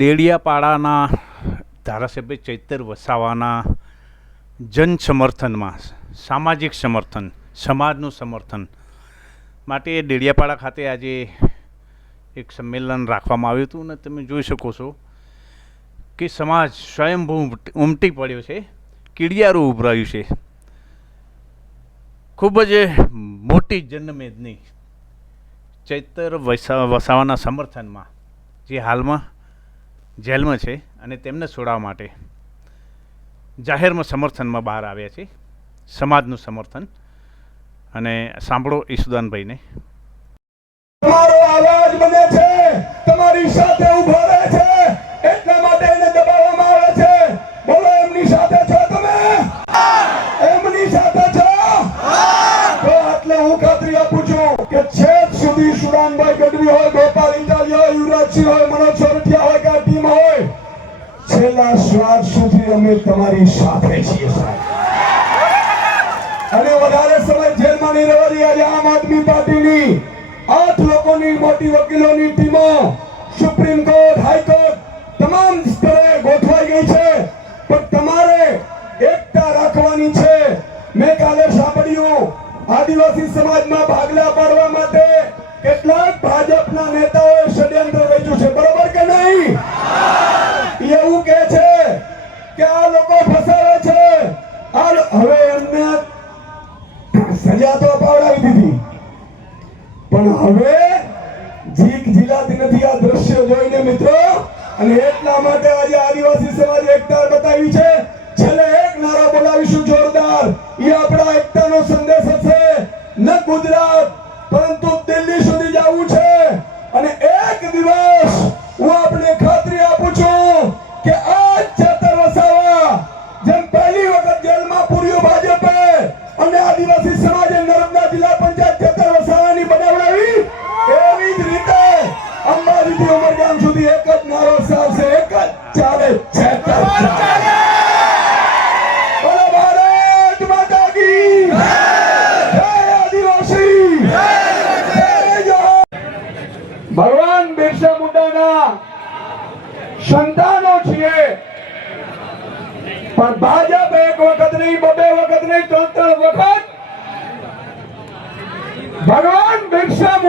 દેડિયાપાડાના ધારાસભ્ય ચૈતર વસાવાના જન સમર્થનમાં સામાજિક સમર્થન સમાજનું સમર્થન માટે દેડિયાપાડા ખાતે આજે એક સંમેલન રાખવામાં આવ્યું હતું અને તમે જોઈ શકો છો કે સમાજ સ્વયંભૂ ઉમટી પડ્યો છે, કીડિયારું ઉભરાયું છે. ખૂબ જ મોટી જનમેદની ચૈતર વસાવાના સમર્થનમાં જે હાલમાં જેલમાં છે અને તેમને છોડાવવા માટે જાહેરમાં સમર્થનમાં બહાર આવ્યા છે. સમાજનું સમર્થન. અને સાંભળો ઈસુદાનભાઈને. તમારો અવાજ બને છે, તમારી સાથે ઊભો રહે છે, એટલા માટે એને દબાવવામાં આવે છે. બોલો, એમની સાથે છો તમે? એમની સાથે છો? તો એટલે હું ખાતરી આપું છું કે છેક સુધી સુરાનભાઈ ગઢવી હોય, ગોપાલ ઇટાલિયા હોય, યુવરાજસિંહ હોય, મનોજ સોરઠિયા હોય કે ટીમ હોય, છેલ્લા શ્વાસ સુધી અમે તમારી સાથે છીએ સાહેબ. અને વધારે સમય જેલમાં નહીં રહેવાની આજે આમ આદમી પાર્ટીની 8 લોકોની મોટી વકીલોની ટીમો સુપ્રીમ કોર્ટ, હાઈકોર્ટ તમામ સ્તરે ગોઠવાઈ ગઈ છે. પણ તમારે એકતા રાખવાની છે. મેં કાલે સાંભળ્યું આદિવાસી સમાજમાં ભાગલા પાડવા માટે કેટલાક ભાજપના નેતાઓએ ષડયંત્ર રચ્યું છે. બરોબર કે નહીં? એવું કે છે કે આ લોકો ફસાવે છે. હવે એમને સજા તો અપાવડાવી દીધી, પણ હવે જીક જીલાતી નથી આ દ્રશ્ય જોઈને મિત્રો. અને એટલા માટે આજે આદિવાસી સમાજે એકતા બતાવી છે. છેલ્લે એક નારો બોલાવીશું જોરદાર. એ આપણા એકતાનો સંદેશ હશે. ન ગુજરાત પરંતુ દિલ્હી સુધી જવું છે. અને એક દિવસ હું આપને ખાતરી આપું છું કે આ ચૈતર વસાવા જેમ પહેલી વખત જેલમાં પૂર્યો ભાજપે અને આદિવાસી સમાજે નર્મદા જિલ્લા પંચાયત ચૈતર વસાવાની બનાવડાવી, એવી જ રીતે અંબાજીથી ઉમરગામ સુધી એક જ નારો ચાલશે, એક જ ચાલે, ચૈતર ચાલે. બોલો ભારત માતા કી જય. આદિવાસી ભગવાન બિરસા મુંડાના સંતાનો છીએ, પણ ભાજપ એક વખત નહીં, 2 વખત નહીં, 3 વખત ભગવાન બિરસા મુંડા